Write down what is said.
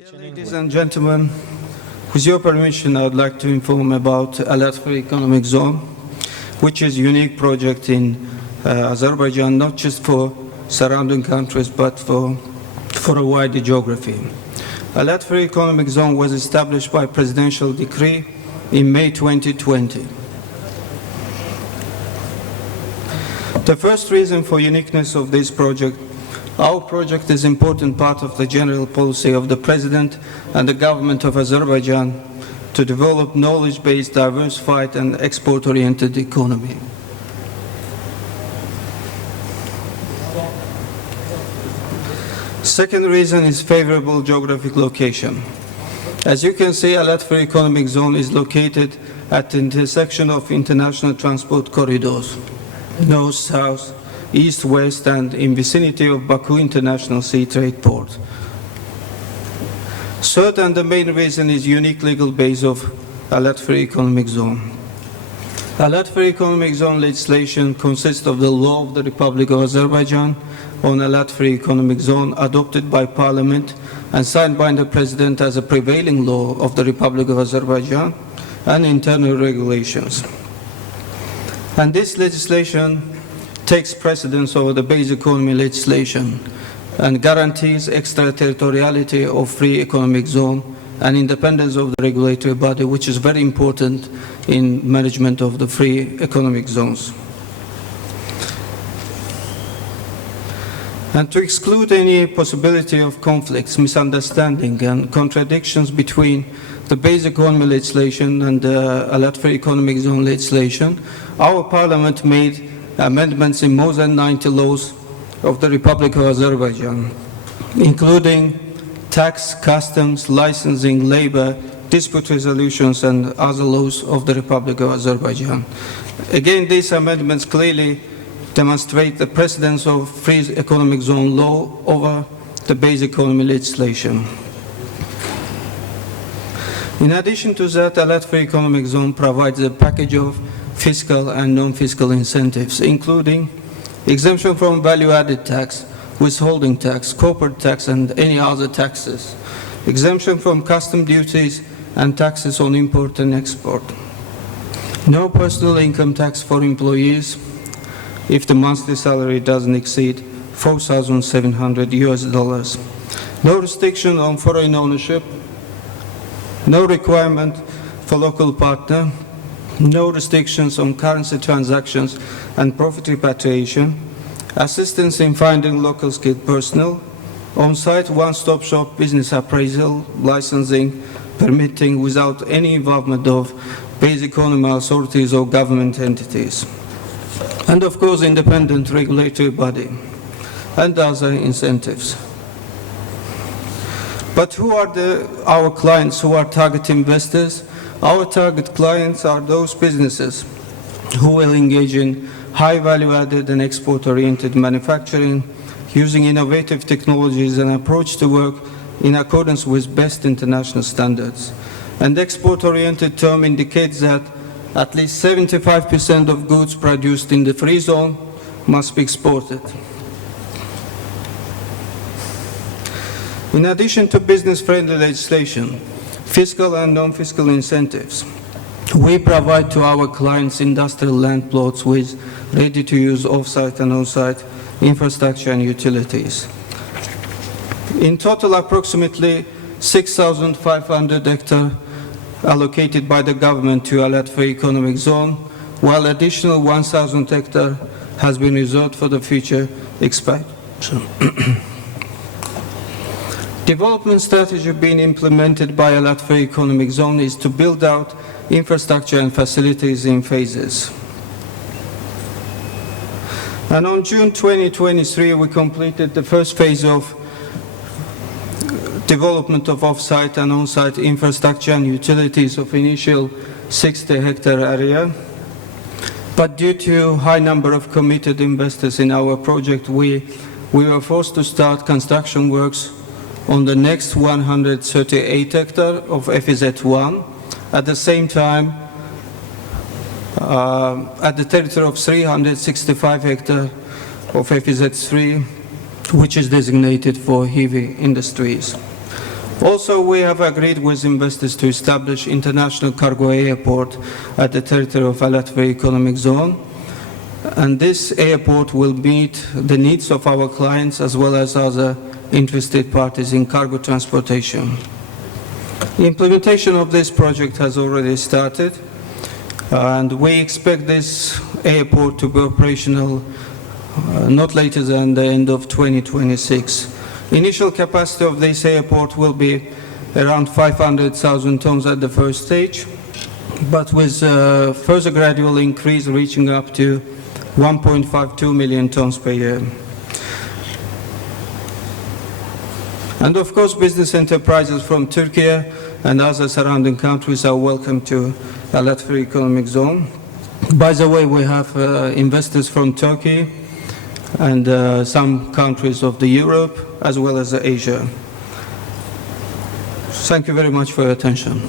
Ladies and gentlemen, with your permission, I would like to inform about Alat Free Economic Zone, which is a unique project in Azerbaijan, not just for surrounding countries, but for a wider geography. Alat Free Economic Zone was established by presidential decree in May 2020. The first reason for uniqueness of this project, our project is an important part of the general policy of the President and the government of Azerbaijan to develop knowledge-based, diversified and export-oriented economy. Second reason is favorable geographic location. As you can see, Alat Free Economic Zone is located at the intersection of international transport corridors, north, south, east, west, and in vicinity of Baku International Sea Trade Port. Third, and the main reason, is unique legal base of Alat Free Economic Zone. Alat Free Economic Zone legislation consists of the law of the Republic of Azerbaijan on Alat Free Economic Zone, adopted by Parliament and signed by the President as a prevailing law of the Republic of Azerbaijan, and internal regulations. And this legislation takes precedence over the base economy legislation and guarantees extraterritoriality of free economic zone and independence of the regulatory body, which is very important in management of the free economic zones. And to exclude any possibility of conflicts, misunderstanding and contradictions between the base economy legislation and the Alat Free Economic Zone legislation, our Parliament made amendments in more than 90 laws of the Republic of Azerbaijan, including tax, customs, licensing, labor, dispute resolutions, and other laws of the Republic of Azerbaijan. Again, these amendments clearly demonstrate the precedence of free economic zone law over the base economy legislation. In addition to that, Alat Free Economic Zone provides a package of fiscal and non-fiscal incentives, including exemption from value-added tax, withholding tax, corporate tax, and any other taxes, exemption from custom duties and taxes on import and export, no personal income tax for employees if the monthly salary doesn't exceed $4,700, no restriction on foreign ownership, no requirement for local partner, no restrictions on currency transactions and profit repatriation, assistance in finding local skilled personnel, on-site one-stop shop business appraisal, licensing, permitting without any involvement of base economy authorities or government entities, and of course independent regulatory body and other incentives. But who are our clients, who are target investors? Our target clients are those businesses who will engage in high value-added and export-oriented manufacturing, using innovative technologies and approach to work in accordance with best international standards. And export-oriented term indicates that at least 75% of goods produced in the free zone must be exported. In addition to business-friendly legislation, fiscal and non-fiscal incentives, we provide to our clients industrial land plots with ready-to-use off-site and on-site infrastructure and utilities. In total, approximately 6,500 hectares allocated by the government to Alat Free Economic Zone, while additional 1,000 hectares has been reserved for the future expansion. Development strategy being implemented by Alat Free Economic Zone is to build out infrastructure and facilities in phases. And on June 2023, we completed the first phase of development of off-site and on-site infrastructure and utilities of initial 60-hectare area. But due to high number of committed investors in our project, we were forced to start construction works on the next 138 hectares of FEZ1, at the same time at the territory of 365 hectares of FEZ3, which is designated for heavy industries. Also, we have agreed with investors to establish international cargo airport at the territory of Alat Free Economic Zone. And this airport will meet the needs of our clients as well as other interested parties in cargo transportation. The implementation of this project has already started, and we expect this airport to be operational not later than the end of 2026. Initial capacity of this airport will be around 500,000 tons at the first stage, but with further gradual increase reaching up to 1.52 million tons per year. And of course, business enterprises from Turkey and other surrounding countries are welcome to Alat Free Economic Zone. By the way, we have investors from Turkey and some countries of Europe as well as Asia. Thank you very much for your attention.